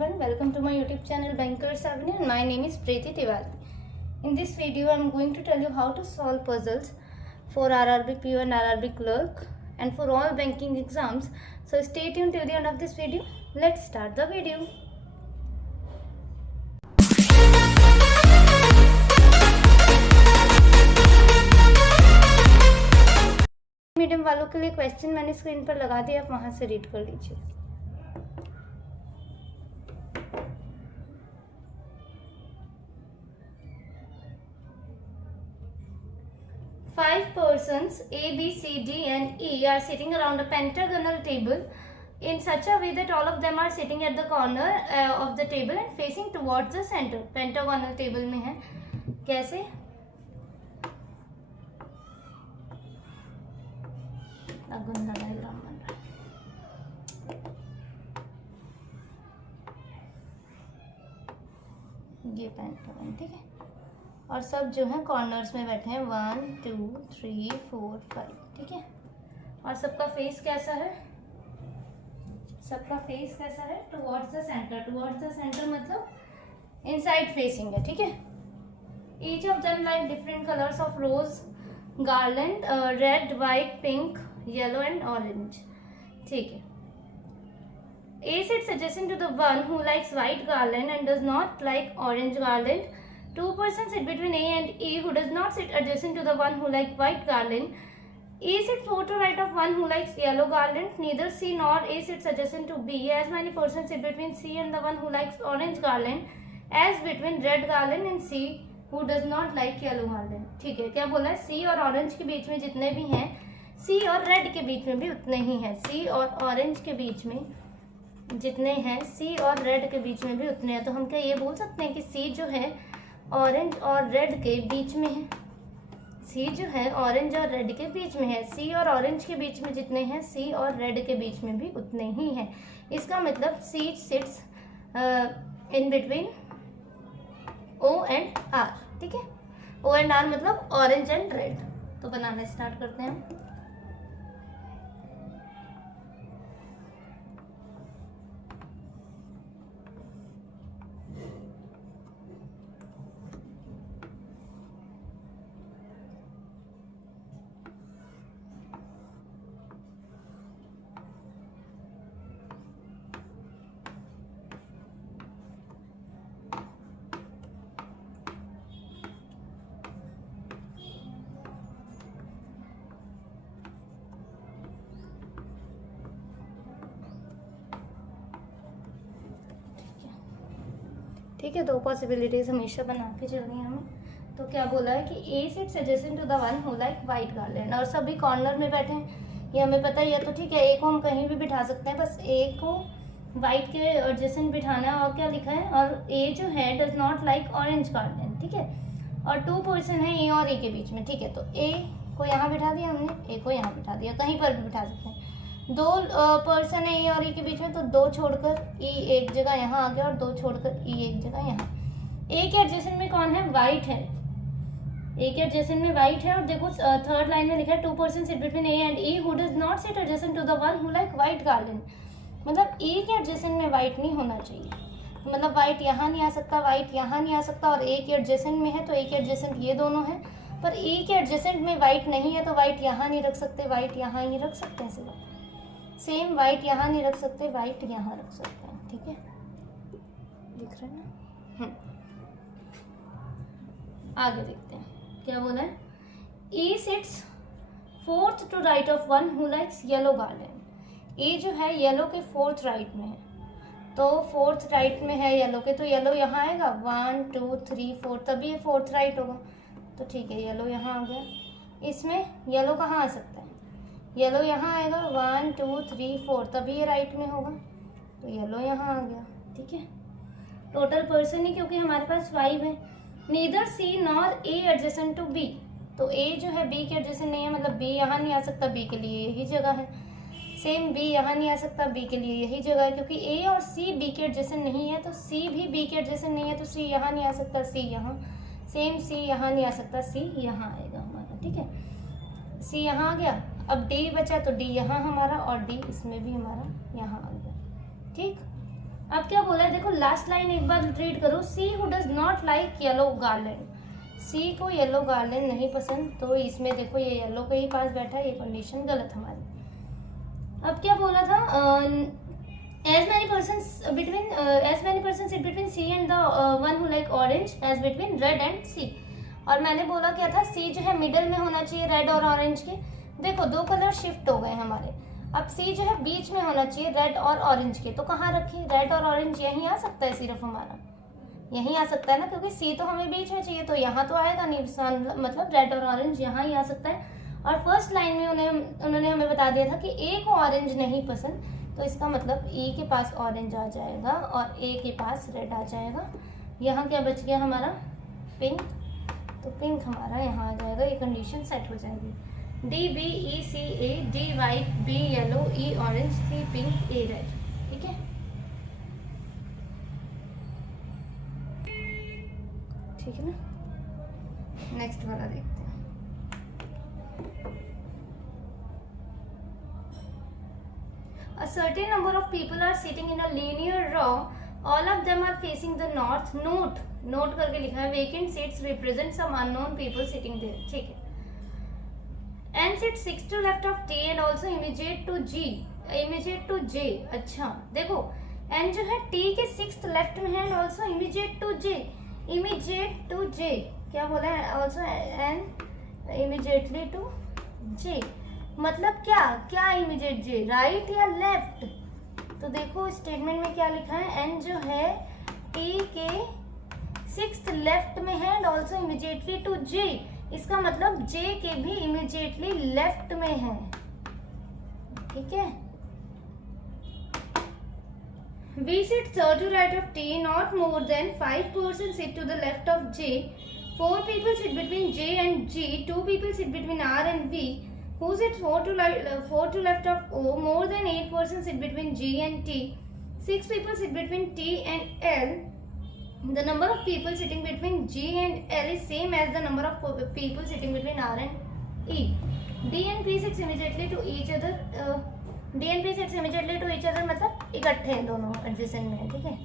everyone, welcome to my YouTube channel Bankers Avenue and my name is Preeti Tiwari. In this video I am going to tell you how to solve puzzles for RRB PO and RRB clerk and for all banking exams. So stay tuned till the end of this video. Let's start the video. Medium वालों के लिए question मैंने screen पर लगा दिया, आप वहां से रीड कर लीजिए। Five persons A, B, C, D and E are sitting around a pentagonal table in such a way that all of them are sitting at the corner of the table and facing towards the center. Pentagonal table में है, कैसे? गुंडा diagram बन रहा है, ये pentagon, ठीक है। और सब जो है कॉर्नर्स में बैठे हैं, 1 2 3 4 5, ठीक है। और सबका फेस कैसा है? सबका फेस कैसा है? Towards the centre. Towards the centre मतलब इनसाइड फेसिंग है, ठीक है। Each of them like different colours of rose garland, red, white, pink, yellow and orange, ठीक है। A sits adjacent to the one who likes white garland and does not like orange garland. Two persons sit between A and E who does not sit adjacent to the one who likes white garland. E sits over to right of one who likes yellow garland. Neither C nor A sits adjacent to B. As many persons sit between C and the one who likes orange garland as between red garland and C who does not like yellow garland. ठीक है, क्या बोला है? C और orange के बीच में जितने भी हैं, C और रेड के बीच में भी उतने ही हैं। C और ऑरेंज के बीच में जितने हैं, C और रेड के बीच में भी उतने हैं। तो हम क्या ये बोल सकते हैं कि C जो है ऑरेंज और रेड के बीच में है। C जो है ऑरेंज और रेड के बीच में है। C और ऑरेंज के बीच में जितने हैं, C और रेड के बीच में भी उतने ही हैं। इसका मतलब C sits in between O and R, ठीक है। O एंड R मतलब ऑरेंज एंड रेड। तो बनाना स्टार्ट करते हैं। ठीक है, दो पॉसिबिलिटीज हमेशा बना के चलनी है हमें। तो क्या बोला है कि A sits adjacent to the one who like white garland, और सभी कॉर्नर में बैठे हैं, ये हमें पता ही है। तो ठीक है, ए को हम कहीं भी बिठा सकते हैं, बस ए को वाइट के एडजेसेंट बिठाना है। और क्या लिखा है? और ए जो है does not like orange garland, ठीक है। और 2 पर्सन है ए और ई के बीच में, ठीक है। तो ए को यहाँ बिठा दिया हमने, ए को यहाँ बिठा दिया, कहीं पर भी बिठा सकते हैं। 2 पर्सन है ए और ई के बीच में, तो 2 छोड़कर ई एक जगह यहाँ आ गया और 2 छोड़कर ई एक जगह यहाँ। ए के एडजेसेंट में कौन है? वाइट है। ए के एडजेसेंट में वाइट है। और देखो थर्ड लाइन में लिखा है 2 person sit between A and E who does not sit adjacent to the one who like white garland. मतलब ए के एडजेसेंट में वाइट नहीं होना चाहिए। तो मतलब वाइट यहाँ नहीं आ सकता, वाइट यहाँ नहीं आ सकता, और ए के एडजेसेंट में है तो ए के एडजेसेंट ये दोनों हैं। पर ए के एडजेसेंट में वाइट नहीं है तो वाइट यहाँ नहीं रख सकते, वाइट यहाँ ही रख सकते हैं सिर्फ। सेम वाइट यहाँ नहीं रख सकते, वाइट यहाँ रख सकते हैं, ठीक है। दिख रहा है ना? आगे देखते हैं क्या बोला है। E sits fourth to right of one who likes yellow garland. E जो है येलो के 4th राइट में है, तो 4th राइट में है येलो के, तो येलो यहाँ आएगा 1 2 3 4, तभी ये 4th राइट होगा। तो ठीक है, येलो यहाँ आ गया। इसमें येलो कहाँ आ सकता है? येलो यहाँ आएगा 1 2 3 4, तभी ये राइट में होगा। तो येलो यहाँ आ गया, ठीक है। टोटल पर्सन ही क्योंकि हमारे पास 5 है। Neither C nor A adjacent to B, तो ए जो है बी के एडजेसेंट नहीं है, मतलब बी यहाँ नहीं आ सकता, बी के लिए यही जगह है। सेम बी यहाँ नहीं आ सकता, बी के लिए यही जगह है। क्योंकि ए और सी बी के एडजेसेंट नहीं है तो सी भी बी के एडजेसेंट नहीं है, तो सी यहाँ नहीं आ सकता, सी यहाँ। सेम सी यहाँ नहीं आ सकता, सी यहाँ आएगा हमारा, ठीक है। सी यहाँ आ गया। अब डी बचा तो डी यहाँ हमारा, और डी इसमें भी हमारा यहाँ आ गया, ठीक। अब क्या बोला है देखो, लास्ट लाइन एक बार रीड करो, C who does not like yellow garland, C को येलो गार्लैंड नहीं पसंद, तो इसमें देखो ये येलो के ही पास बैठा है, ये कंडीशन गलत हमारी। अब क्या बोला था, as many persons sit between C and the one who like orange as between red and C। और मैंने बोला क्या था, C जो है मिडल में होना चाहिए रेड और ऑरेंज के। देखो दो कलर शिफ्ट हो गए हमारे, अब C जो है बीच में होना चाहिए रेड और ऑरेंज के, तो कहाँ रखिए, रेड और ऑरेंज यहीं आ सकता है, सिर्फ हमारा यहीं आ सकता है ना, क्योंकि C तो हमें बीच में चाहिए, तो यहाँ तो आएगा नहीं, मतलब रेड और ऑरेंज यहाँ ही आ सकता है। और फर्स्ट लाइन में उन्होंने हमें बता दिया था कि A को ऑरेंज नहीं पसंद, तो इसका मतलब E के पास ऑरेंज आ जाएगा और A के पास रेड आ जाएगा। यहाँ क्या बच गया हमारा, पिंक, तो पिंक हमारा यहाँ आ जाएगा, ये कंडीशन सेट हो जाएगी। D B E C A, D white, B yellow, E orange, C pink, A red, ठीक है। ठीक है ना, नेक्स्ट वाला देखते हैं। A certain number of people are sitting in a linear row. All of them are facing the north. Note करके लिखा है, vacant seats represent some unknown people sitting there. ठीक है। N sits 6 to left of T and also immediate to G. Immediate to J. अच्छा देखो, N जो है T के 6th लेफ्ट में है and also immediate to J. Immediate to J. क्या बोला है? Also N immediately to J. मतलब क्या इमीडिएट जे, राइट या लेफ्ट? तो देखो स्टेटमेंट में क्या लिखा है, एन जो है टी के 6th लेफ्ट में है एंड ऑल्सो इमीडिएटली टू जे, इसका मतलब जे के भी इमीडिएटली लेफ्ट में है, ठीक है। We sit third to right of T, not more than 5 persons sit to the left of J, 4 people sit between J and G, 2 people sit between R and V, who sits 4 to left of O, more than 8 persons sit between G and T, 6 people sit between T and L. The number of people sitting between G and L is same as the number of people sitting between R and E. D and P sits immediately to each other. D and P sits immediately to each other मतलब इकट्ठे हैं दोनों, adjacent में है, ठीक है।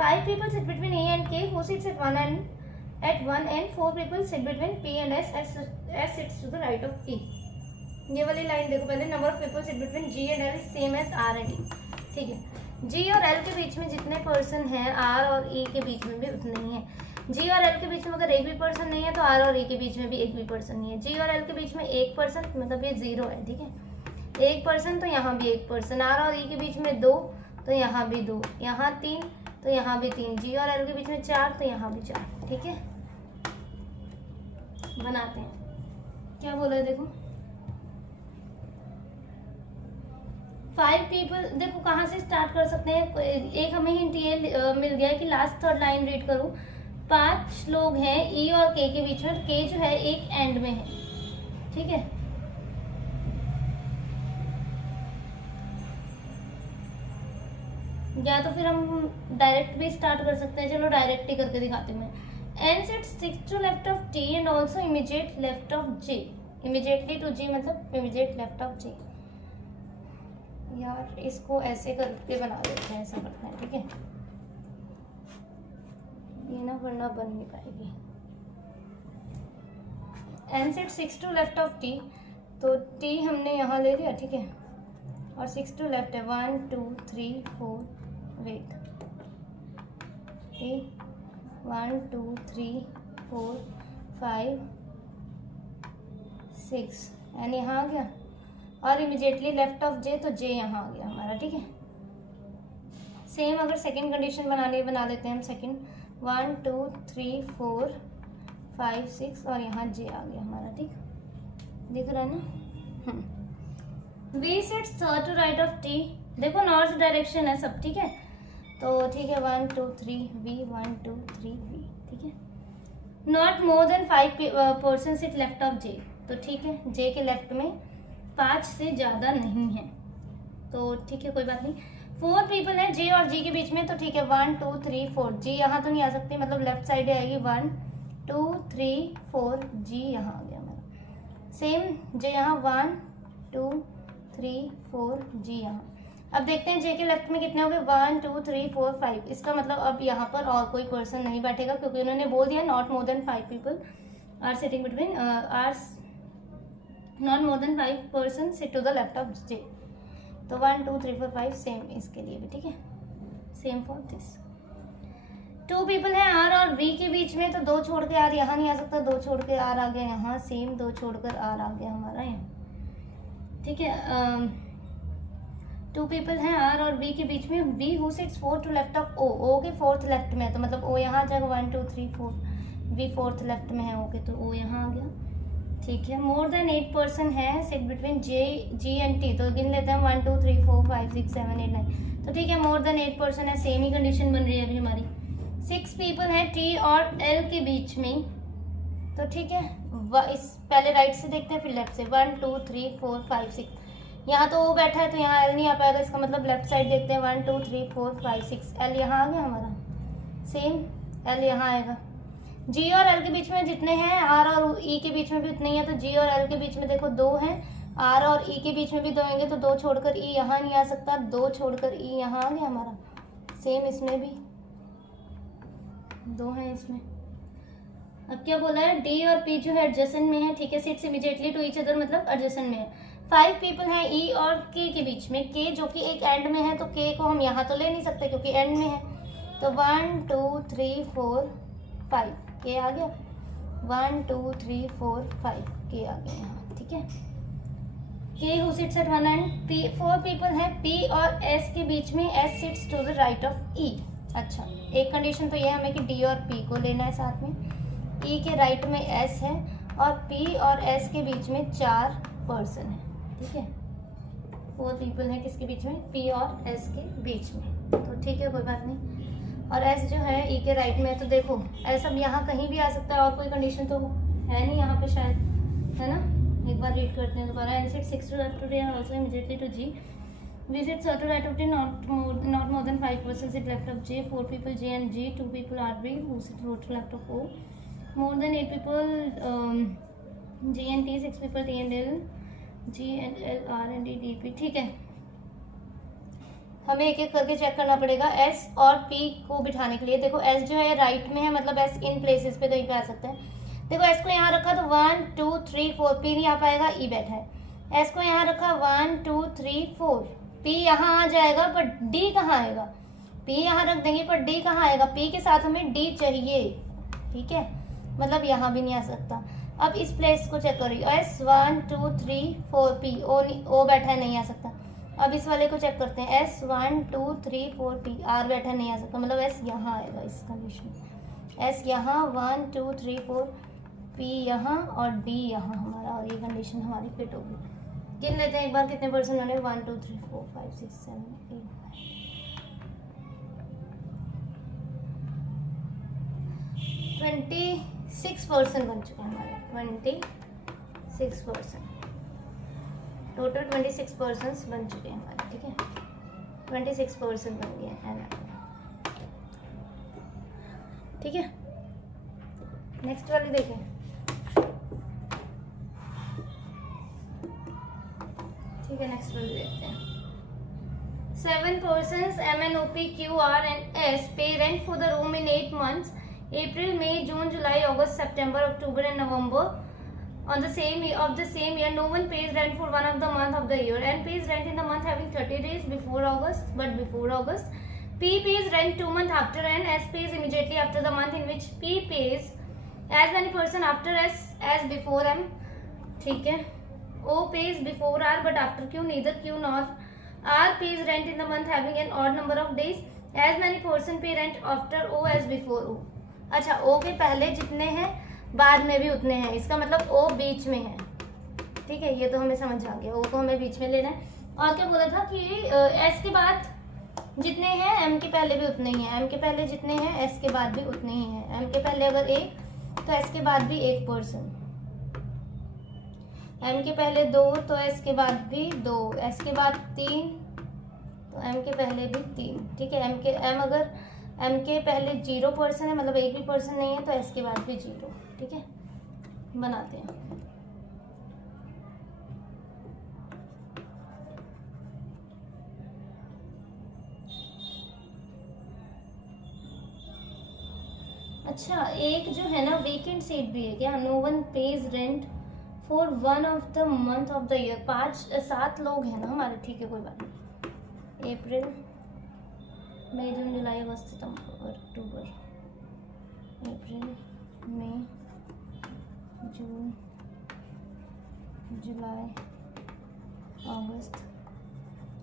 5 people sit between E and K, who sits at one end, 4 people sit between P and S, S sits to the right of E. ये वाली लाइन देखो पहले, number of people sit between G and L same as R and E, ठीक है। G और L के बीच में जितने पर्सन हैं, R और E के बीच में भी उतने ही हैं। G और L के बीच में अगर एक भी पर्सन नहीं है तो R और E के बीच में भी एक भी पर्सन नहीं है। G और L के बीच में एक पर्सन, मतलब ये 0 है, ठीक है। एक पर्सन तो यहाँ भी एक पर्सन, R और E के बीच में 2 तो यहाँ भी 2, यहाँ 3 तो यहाँ भी 3, G और L के बीच में 4 तो यहाँ भी 4, ठीक है। बनाते हैं, क्या बोला है देखो, 5 पीपल, देखो कहाँ से स्टार्ट कर सकते हैं, एक हमें हिंट ये मिल गया है कि लास्ट थर्ड लाइन रीड करूँ। 5 लोग हैं E और K के बीच में, K जो है एक एंड में है, ठीक है। या तो फिर हम डायरेक्ट भी स्टार्ट कर सकते हैं, चलो डायरेक्ट ही करके दिखाते हैं। N sits 6 to left of T and also immediate left of J. Immediately to G मतलब immediate left of J। यार इसको ऐसे करके बना देते हैं, ऐसा करते हैं, ठीक है। ये ना वरना बन नहीं पाएगी। N sits 6 to left of T, तो T हमने यहाँ ले लिया, ठीक है, और 6 to left है, 1 2 3 4, वेट, 1 2 3 4 5 6, एन यहाँ आ गया और इमीडिएटली लेफ्ट ऑफ जे, तो जे यहाँ आ गया हमारा, ठीक है। सेम अगर सेकंड कंडीशन बना लेते हैं हम, सेकंड 1 2 3 4 5 6 और यहाँ जे आ गया हमारा, ठीक, दिख रहा है ना। V sits third to right of T, देखो नॉर्थ डायरेक्शन है सब, ठीक है, तो ठीक है 1 2 3 V, 1 2 3 V, ठीक है। Not more than 5 person sit left of J, तो ठीक है, J के लेफ्ट में 5 से ज़्यादा नहीं है, तो ठीक है कोई बात नहीं। 4 पीपल है J और G के बीच में, तो ठीक है 1 2 3 4, G यहाँ तो नहीं आ सकती, मतलब लेफ्ट साइड आएगी, 1 2 3 4, G यहाँ आ गया हमारा। सेम J यहाँ 1 2 3 4, G यहाँ। अब देखते हैं जे के लेफ्ट में कितने हो गए, 1 2 3 4 5। इसका मतलब अब यहाँ पर और कोई पर्सन नहीं बैठेगा क्योंकि उन्होंने बोल दिया not more than 5 people are sitting between are not more than 5 person sit to the left of J. तो 1 2 3 4 5 सेम इसके लिए भी, ठीक है, सेम फॉर दिस। 2 पीपल हैं आर और वी के बीच में, तो 2 छोड़ के आर यहाँ नहीं आ सकता, 2 छोड़ के आर आ गया यहाँ, सेम 2 छोड़कर आर आ गया हमारा यहाँ, ठीक है। 2 पीपल हैं आर और वी के बीच में, V who sits 4 to left of O, O के 4th लेफ्ट में है, तो मतलब ओ यहाँ आ जाएगा 1 2 3 4, वी 4th लेफ्ट में है ओ के, तो ओ यहाँ आ गया, ठीक है। मोर देन 8 पर्सन है sit between J G and T, तो गिन लेते हैं 1 2 3 4 5 6 7 8 9, तो ठीक है मोर देन 8 पर्सन है, सेम ही कंडीशन बन रही है अभी हमारी। 6 पीपल हैं टी और एल के बीच में, तो ठीक है, इस पहले राइट से देखते हैं फिर लेफ्ट से, 1 2 3 4 5 6, यहाँ तो ओ बैठा है तो यहाँ एल नहीं आ पाएगा, इसका मतलब लेफ्ट साइड देखते हैं, 1 2 3 4 5 6, एल यहाँ आ गया हमारा, सेम एल यहाँ आएगा। जी और एल के बीच में जितने हैं, आर और ई के बीच में भी उतने ही है, तो जी और एल के बीच में देखो 2 हैं, आर और ई के बीच में भी 2 होंगे, तो 2 छोड़कर ई यहाँ नहीं आ सकता, 2 छोड़कर ई यहाँ आ गया हमारा, सेम इसमें भी 2 हैं इसमें। अब क्या बोला है, डी और पी जो है एडजेसेंट में है, ठीक है, sits immediately to each other मतलब एडजेसेंट में है। 5 पीपल हैं ई और के के बीच में, के जो कि एक एंड में है, तो के को हम यहाँ तो ले नहीं सकते क्योंकि एंड में है, तो 1 2 3 4 5 के आ गया, 1 2 3 4 5 के आ गया यहाँ, ठीक है। K who sits at one end, P 4 people हैं पी और एस के बीच में, S sits to the right of E. अच्छा, एक कंडीशन तो ये हमें कि डी और पी को लेना है साथ में, ई के राइट में एस है और पी और एस के बीच में 4 पर्सन है, ठीक है, 4 पीपल हैं किसके बीच में, पी और एस के बीच में, तो ठीक है कोई बात नहीं। और एस जो है ई के राइट में, तो देखो एस अब यहाँ कहीं भी आ सकता है, और कोई कंडीशन तो है नहीं यहाँ पे शायद, है ना, एक बार रीड करते हैं दोबारा। N sit 6 to left to D and also immediately to G, we sit to right of D, not more than 5 person sit left of J, 4 people J and G, 2 people are B who sit to left of O, more than 8 people G and T, 6 people T and L, G and L, R and D, D P, ठीक है। हमें एक एक करके check करना पड़ेगा S और P को बिठाने के लिए। देखो एस जो है राइट में है, मतलब एस इन प्लेसेस पे कहीं पे आ सकता है। देखो एस को यहाँ रखा तो 1 2 3 4, पी नहीं आ पाएगा, ई बैठा है। एस को यहाँ रखा 1 2 3 4, पी यहाँ आ जाएगा पर डी कहाँ आएगा, पी यहाँ रख देंगे पर डी कहाँ आएगा, पी के साथ हमें डी चाहिए, ठीक है, मतलब यहाँ भी नहीं आ सकता। अब इस प्लेस को चेक करिए, एस 1 2 3 4, पी ओ बैठा है, नहीं आ सकता। अब इस वाले को चेक करते हैं, एस 1 2 3 4 पी, आर बैठा नहीं आ सकता, मतलब एस यहाँ आएगा इस कंडीशन में, एस यहाँ 1 2 3 4, पी यहाँ और डी यहाँ हमारा, और ये कंडीशन हमारी फिट होगी। गिन लेते हैं एक बार कितने पर्सन होने, 1 2 3 4 5 6 7 8 9, 26 पर्सन बन चुके हैं हमारे, 26 पर्सन, टोटल 26 पर्सन्स बन चुके हैं हमारे, ठीक है, 26 पर्सन बन गए हैं, ठीक है। नेक्स्ट वाली देखें, ठीक है, नेक्स्ट वाली देखते हैं। 7 persons M N O P Q R and S pay rent for the room in 8 months, April, May, June, July, August, September, October and November. On the same year, no one pays rent for one of the month of the year. N pays rent in the month having 30 days before August, but before August. P pays rent 2 months after N. S pays immediately after the month in which P pays. As many person after S as before M. ठीक है. O pays before R but after Q. Neither Q nor R pays rent in the month having an odd number of days. As many person pay rent after O as before O. अच्छा, O के पहले जितने हैं बाद में भी उतने हैं, इसका मतलब ओ बीच में है, ठीक है, ये तो हमें समझ आ गया, ओ को हमें बीच में लेना है। और क्या बोला था कि एस के बाद जितने हैं एम के पहले भी उतने ही हैं, एम के पहले जितने हैं एस के बाद भी उतने ही हैं, एम के पहले अगर 1 तो एस के बाद भी 1 पर्सन, एम के पहले 2 तो एस के बाद भी 2, एस के बाद 3 तो एम के पहले भी 3, ठीक है। अगर एम के पहले 0 पर्सन है, मतलब एक भी पर्सन नहीं है, तो एस के बाद भी 0, ठीक है, बनाते हैं। अच्छा, एक जो है ना वेकेंट सीट भी है क्या? No one pays rent for one of the month of the year. 7 लोग हैं ना हमारे, ठीक है कोई बात नहीं। अप्रैल मई जून जुलाई अगस्त सितंबर अक्टूबर, अप्रैल मई जून जुलाई अगस्त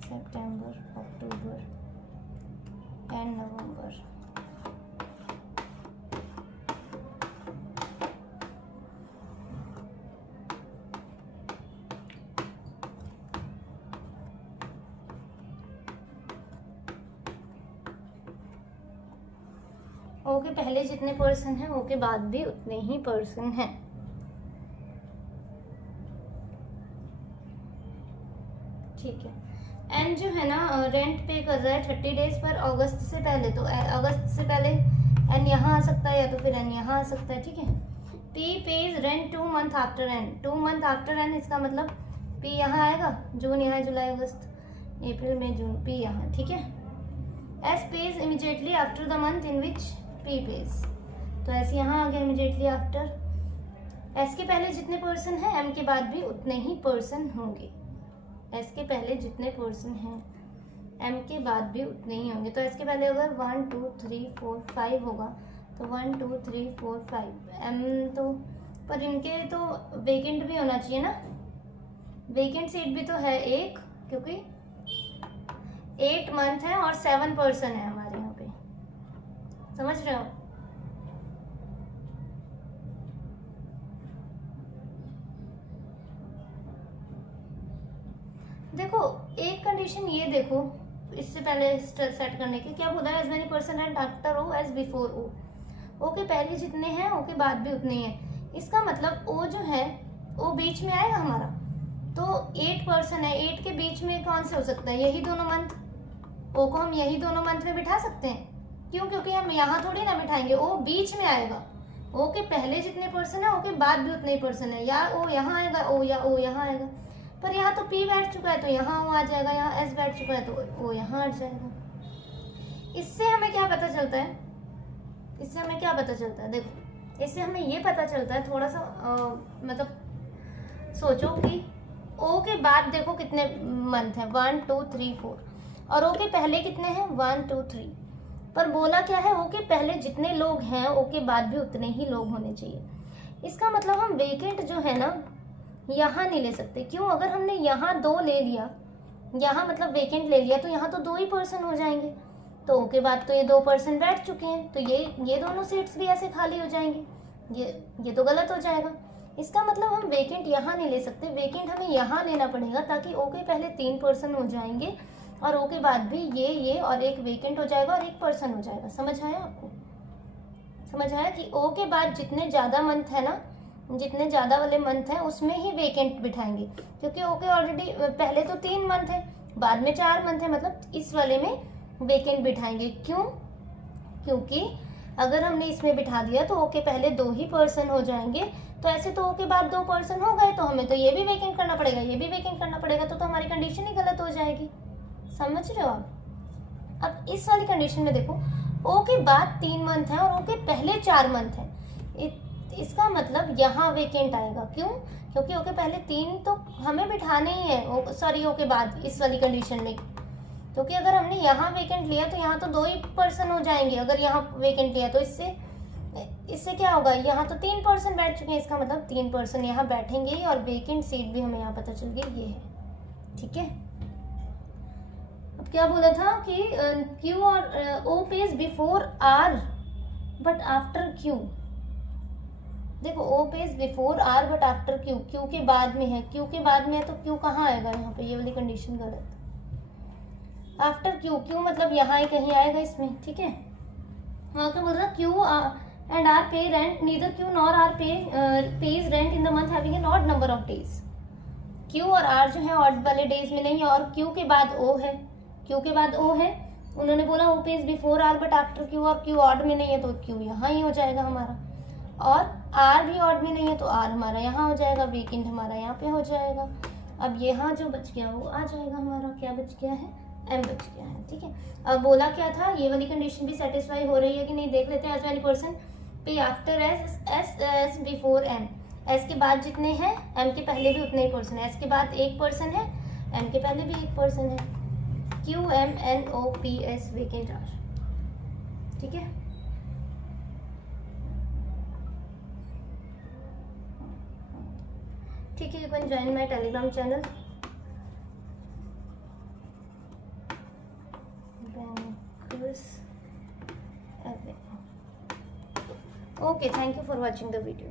सितंबर अक्टूबर एंड नवंबर। ओ के पहले जितने पर्सन हैं ओ के बाद भी उतने ही पर्सन हैं। ठीक है। एंड जो है ना रेंट पे कर रहा है 30 डेज पर अगस्त से पहले, तो अगस्त से पहले एन यहाँ आ सकता है या तो फिर एन यहाँ आ सकता है। ठीक है। P pays rent 2 month after N, 2 month after N, इसका मतलब पी यहाँ आएगा, जून यहाँ, जुलाई अगस्त अप्रैल मई जून, पी यहाँ। ठीक है। S page immediately after the month in which P page, तो ऐसे यहाँ आ गया इमीडिएटली आफ्टर। एस के पहले जितने पर्सन हैं एम के बाद भी उतने ही पर्सन होंगे। एस के पहले जितने पर्सन हैं एम के बाद भी उतने ही होंगे। तो एस के पहले अगर 1 2 3 4 5 होगा तो 1 2 3 4 5 एम तो, पर इनके तो वेकेंट भी होना चाहिए ना, वेकेंट सीट भी तो है एक, क्योंकि 8 मंथ है और 7 पर्सन है हमारे यहाँ पे, समझ रहे हो? देखो एक कंडीशन ये देखो, इससे पहले सेट करने के क्या बोला है, as many person and after O as before O. O के पहले जितने हैं ओ के बाद भी उतने ही हैं। इसका मतलब ओ जो है ओ बीच में आएगा हमारा, तो 8 पर्सन है, 8 के बीच में कौन से हो सकता है, यही दोनों मंथ। ओ को हम यही दोनों मंथ में बिठा सकते हैं, क्यों? क्योंकि हम यहाँ थोड़ी ना बिठाएंगे, ओ बीच में आएगा। ओ के पहले जितने पर्सन है ओ के बाद भी उतने ही पर्सन है, या ओ यहाँ आएगा ओ, या ओ यहाँ आएगा। पर यहाँ तो पी बैठ चुका है तो यहाँ ओ आ जाएगा, यहाँ एस बैठ चुका है तो ओ यहाँ आ जाएगा। इससे हमें क्या पता चलता है, इससे हमें क्या पता चलता है, देखो इससे हमें ये पता चलता है, थोड़ा सा मतलब सोचो कि ओ के बाद देखो कितने मंथ हैं, 1 2 3 4, और ओ के पहले कितने हैं, 1 2 3। पर बोला क्या है, ओ के पहले जितने लोग हैं ओ के बाद भी उतने ही लोग होने चाहिए। इसका मतलब हम वेकेंट जो है ना यहाँ नहीं ले सकते, क्यों? अगर हमने यहाँ 2 ले लिया, यहाँ मतलब वेकेंट ले लिया, तो यहाँ तो 2 ही पर्सन हो जाएंगे, तो ओ के बाद तो ये 2 पर्सन बैठ चुके हैं, तो ये दोनों सीट्स भी ऐसे खाली हो जाएंगे, ये तो गलत हो जाएगा। इसका मतलब हम वेकेंट यहाँ नहीं ले सकते, वेकेंट हमें यहाँ लेना पड़ेगा, ताकि ओ के पहले 3 पर्सन हो जाएंगे और ओ के बाद भी ये और एक वेकेंट हो जाएगा और 1 पर्सन हो जाएगा। समझ आया आपको? समझ आया कि ओ के बाद जितने ज़्यादा मंथ है ना, जितने ज़्यादा वाले मंथ हैं उसमें ही वेकेंट बिठाएंगे, क्योंकि ओके ऑलरेडी पहले तो 3 मंथ है, बाद में 4 मंथ है, मतलब इस वाले में वेकेंट बिठाएंगे। क्यों? क्योंकि अगर हमने इसमें बिठा दिया तो ओके पहले 2 ही पर्सन हो जाएंगे, तो ऐसे तो ओके बाद 2 पर्सन हो गए, तो हमें तो ये भी वेकेंट करना पड़ेगा, ये भी वेकेंट करना पड़ेगा, तो हमारी कंडीशन ही गलत हो जाएगी। समझ रहे हो आप? अब इस वाली कंडीशन में देखो, ओ के बाद 3 मंथ है और ओ के पहले 4 मंथ है, इसका मतलब यहाँ वेकेंट आएगा। क्यों? क्योंकि ओ के पहले 3 तो हमें बिठाने ही है, सॉरी ओ के बाद इस वाली कंडीशन में, क्योंकि अगर हमने यहाँ वेकेंट लिया तो यहाँ तो 2 ही पर्सन हो जाएंगे, अगर यहाँ वेकेंट लिया तो इससे क्या होगा, यहाँ तो 3 पर्सन बैठ चुके हैं, इसका मतलब 3 पर्सन यहाँ बैठेंगे ही, और वेकेंट सीट भी हमें यहाँ पता चल गई ये है। ठीक है। अब क्या बोला था कि क्यू और O pays before R but after Q. देखो O pays before R but after Q, Q के बाद में है, क्यू के बाद में है तो क्यू कहाँ आएगा, यहाँ पे ये वाली कंडीशन गलत। आफ्टर क्यू, क्यू मतलब यहाँ ही कहीं आएगा इसमें। ठीक है। वहाँ क्या बोल रहा, Q and R pay rent, neither Q nor R pays rent in the month having an odd number of days. Q और आर जो है ऑड वाले डेज में नहीं है, और क्यू के बाद ओ है, क्यू के बाद ओ है, उन्होंने बोला O pays before R but after Q, और क्यू ऑड में नहीं है तो क्यू यहाँ ही हो जाएगा हमारा, और आर भी ऑड में नहीं है तो आर हमारा यहाँ हो जाएगा, वेकेंट हमारा यहाँ पे हो जाएगा। अब यहाँ जो बच गया वो आ जाएगा हमारा, क्या बच गया है, एम बच गया है। ठीक है। अब बोला क्या था, ये वाली कंडीशन भी सेटिस्फाई हो रही है कि नहीं देख लेते हैं। As many person P after S, S before M। S के बाद जितने हैं M के पहले भी उतने ही पर्सन है। S के बाद एक पर्सन है, M के पहले भी एक पर्सन है। Q M N O P S vacant are, ठीक है। ठीक है, you can join my Telegram channel. Okay, thank you for watching the video.